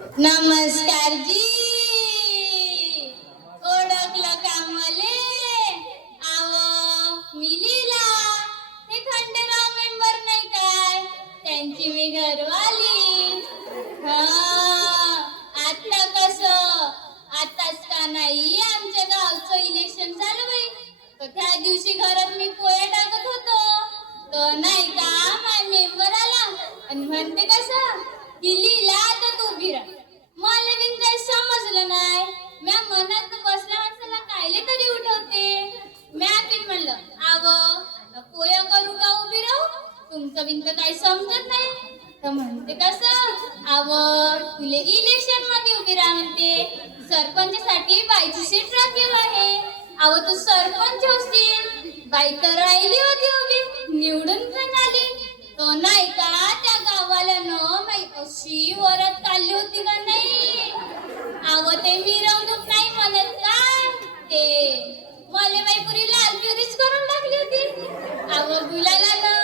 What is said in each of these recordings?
नमस्कार जी. ओळखलं का मले? आव मी लीला. हे खंडेराव मेंबर नाही काय, त्यांची मी घरवाली. हा, आता कसं, आताच का नाही आमच्या गावचं इलेक्शन झालं बाई. तर त्या दिवशी घरात मी पोहे टाकत होतो, तर नाही का माझा मेंबर आला आणि म्हणते कसं की लीला आता तू उभी राहा. मला बिन काही समजलं नाही. म्या मनात बसल्या माणसाला कायले तरी उठवते. म्या बिन म्हणलं आव पोया करू का उभी राहू, तुमचं बिन तर काही समजत नाही. तर म्हणते कसं आव तुले इलेक्शन मध्ये उभी राहा म्हणते, सरपंचसाठी बाईची सीट राखीव आहे. अहो तू सरपंच होशील, बाई तर राहिली होती उभी, निवडून पण आली. तो नाही का त्या गावाल्यानं माई अशी वरात काढली होती का नाही. अहो ते मिरवणूक नाही म्हणत का, ते मले बाई पुरी लाल पिवरीच करून टाकली होती. अहो गुलाला ना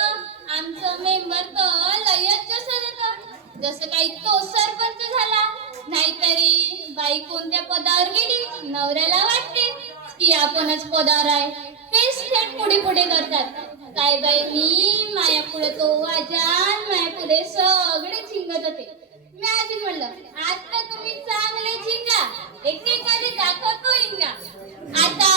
आमचं मेंबर तर लयच जसं देतं, जसं काही तो सरपंच झाला. नाहीतरी बाई कोणत्या पदावर गेली, नवऱ्याला वाटते की आपणच पदावर आहे, तेच थेट पुढे पुढे करतात. काय बाई मी माया पुढे तो वाजान, माया पुढे सगळे झिंगत होते. मी आधी म्हणलं आता तुम्ही चांगले झिंगा, एकेकाने दाखवतो इंगा. आता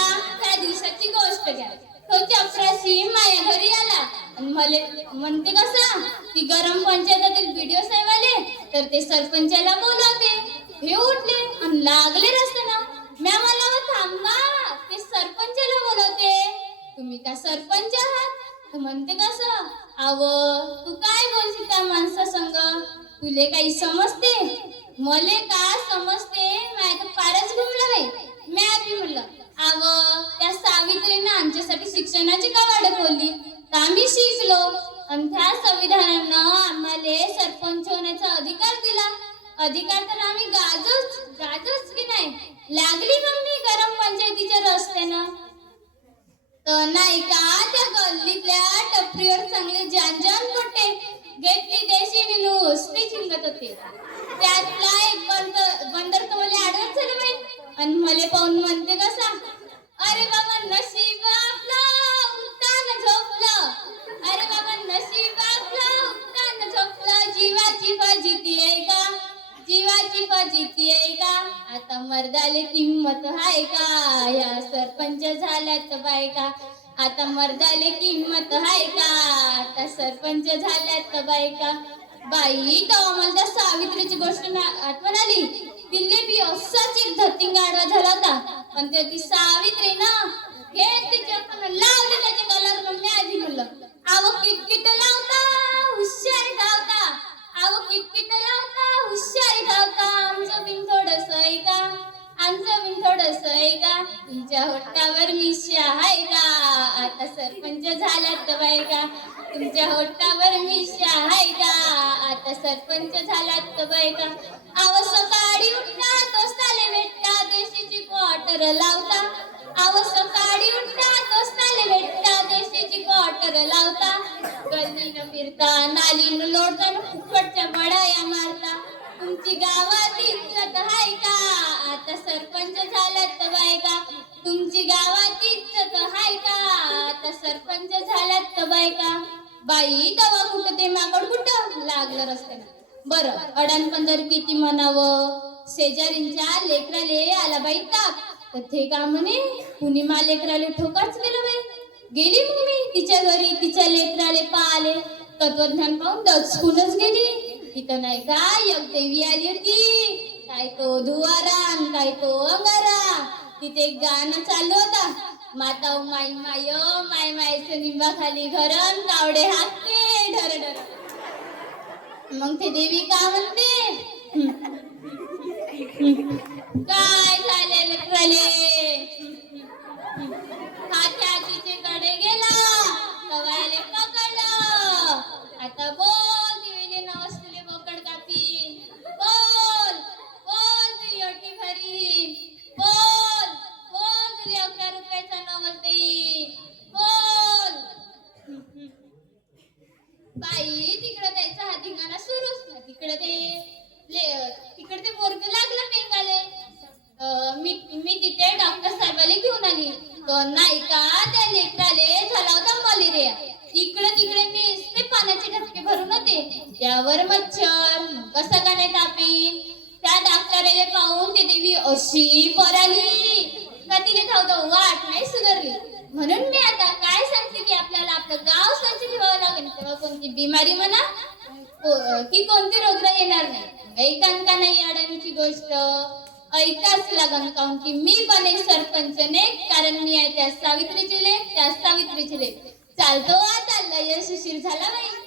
त्या दिवसाची गोष्ट घ्या. तो चपराशी माया घरी आला आणि मले म्हणते कसं की गरम पंचायतातील व्हिडिओ साहेब आले तर ते सरपंचाला बोलवते. हे उठले आणि लागले रस्त्यानं. म्या मला थांबा, ते सरपंचाला बोलवते, तुम्ही का सरपंच आहात? तर म्हणते कसं आव तू काय बोलशील त्या माणसा संग, तुले काही समजते? मले का समजते, माझ्या पारच घुमला बाई. मी आधी म्हणलं आव त्या सावित्रीनं आमच्यासाठी शिक्षणाची का वाट बोलली, तर आम्ही शिकलो आणि त्या संविधानानं आम्हाला सरपंच होण्याचा अधिकार दिला. अधिकार तर आम्ही गाजच की नाही. लागली मग मी गरम पंचायतीच्या रस्त्यानं. तर नाही का त्या गल्लीतल्या टपरीवर चांगले जान पट्टे घेतली देशीने नुसती चिंगत होते. त्यातला एक बंदर तर मला आडवत झाले बाई आणि मला पाहून म्हणते कसा, अरे बाबा नशीब आपलं उठताना झोपलं, अरे बाबा नशीब आपलं उठताना झोपलं, जीवाची फजिती आहे का, जीवाची फजिती आहे का, आता मर्दाले किंमत आहे का, या सरपंच झाल्यात बायका, आता मर्दाले किंमत आहे का, आता सरपंच झाल्यात बायका. बाई तेव्हा मला त्या सावित्रीची गोष्ट आठवण आली. तिले बी असाच एक धतिंगा आडवा झाला होता, पण ती सावित्री ना हे तिच्या पण लावले त्याच्या गलावर. मी आधी म्हणलं आव किटकिट लावता हुशारी धावता, आव किटकिट लावता हुशारी धावता, आमचं बिन थोडस आहे का, आमचं बिन थोडस आहे का, तुमच्या होटावर मिश्या आहे का, आता सरपंच झाल्यात बायका, तुमच्या होटावर मिश्या आहे का, आता सरपंच झाल्यात बायका. आव सकाळी उठता तोस्ताले भेटता देशीची क्वार्टर लावता, आव सकाळी उठता तोस्ताले भेटता देशीची क्वार्टर लावता, गल्लीनं फिरता नालीनं लोटता फुकटच्या बडाया मारता, तुमची गावात इज्जत आहे का, आता सरपंच झाल्यात बायका, तुमची गावात इज्जत आहे का, आता सरपंच झाल्यात बायका. बाई तवा कुठं ते माकड कुठं लागलं रस्त्यानं. बरं अडाणपंजर किती म्हणावं, शेजारींच्या लेकराले आला बाई ताप, तर ते का म्हणे कुणी मा लेकराले ठोकाच केलं बाई. गेली मग मी तिच्या घरी, तिच्या लेकराले पाहिले, तत्वज्ञान पाहून दचकूनच गेली. तिथं नाही का एक देवी आली होती, काय तो धुवारा काय तो अंगारा. तिथे एक गाणं चालू होता, माता माई माय माय मायचं निंबा खाली घरन कावडे हाते ढर ढर. मग ते देवी का म्हणते, काय झाले लेकराले, हात्या तिचे कडे गेला कवायले पकडलं, आता बोल दिवेले नवसले बोकड कापी, बोल बोल तुझी ओटी भरी, बोल बोल तुझे 11 रुपयाचा नवल देई, बोल. बाई तिकडे त्याचा हा धिंगाणा सुरूच ना, तिकडे ते डोळ्यावर मच्छर मग कसं का नाही तापी. त्या डॉक्टरले पाहून ती देवी अशी पराली का तिने धावधाव वाट नाही सुधारली. म्हणून मी आता काय सांगते की आपल्याला आपलं गाव स्वच्छ ठेवावं लागेल, तेव्हा कोणती बिमारी म्हणा की कोणती रोगराई येणार नाही. ऐकान का नाही अडाणीची गोष्ट, ऐकाच लागन काऊन की मी बने सरपंच ने, कारण मी आहे त्या सावित्रीची लेक, त्या सावित्रीची लेक. चालतो आता लय उशीर झाला बाई.